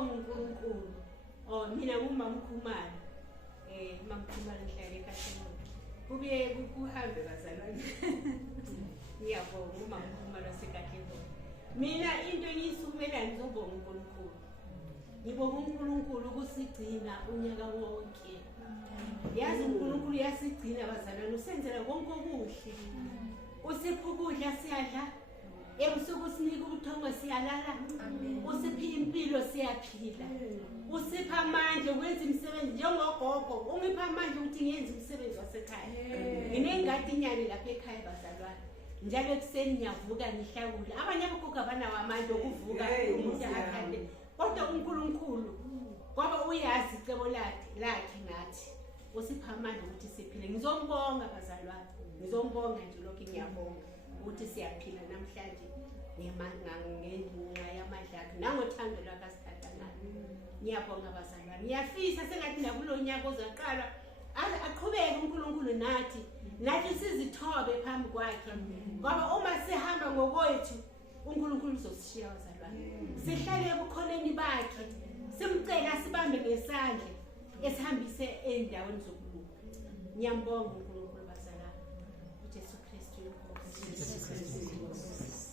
ngiyabonga uNkulunkulu. Mina ngumama Khumalo. Mama Khumalo ngihlala eKathemba. Kubuye kuhambe bazalwane. Ngiyabonga umama Khumalo waseKathemba. Mina into engisukumela ngizobonga uNkulunkulu. Ngibonga uNkulunkulu ukusigcina unyaka wonke. Yazi uNkulunkulu yasigcina bazalwane, usenzela konke okuhle. Usipha ukudla siyadla, ebusuku sinika ubuthongo siyalala, usipha impilo siyaphila. Usipha amandla ukwenza imisebenzi njengogogo, ungipha amandla ukuthi ngiyenze umsebenzi wasekhaya. Nginengadi inyane lapha ekhaya bazalwane. Njalo ekuseni ngiyavuka ngihlakule. Abanye abogogo abanawo amandla okuvuka umuntu akhande. Kodwa uNkulunkulu ngoba uyazi icebo lakhe ngathi usipha amandla ukuthi siphile. Ngizombonga bazalwane. Ngizombonga nje lokho ngiyabonga ukuthi siyaphila namhlanje ngenxa yamadla akhe nangothando lwakhe asithatha ngalo. Ngiyabonga bazalwane. Ngiyafisa sengathi nakulo nyaka ozaqala aqhubeke uNkulunkulu nathi sizithobe phambi kwakhe. Ngoba uma sihamba ngokwethu uNkulunkulu uzosishiya bazalwane. Sihlale ebukhoneni bakhe. Simcela sibambe ngesandla esihambise endaweni zokulunga. Ngiyambonga uNkulunkulu bazalwane. uJesu Kristu inkosi.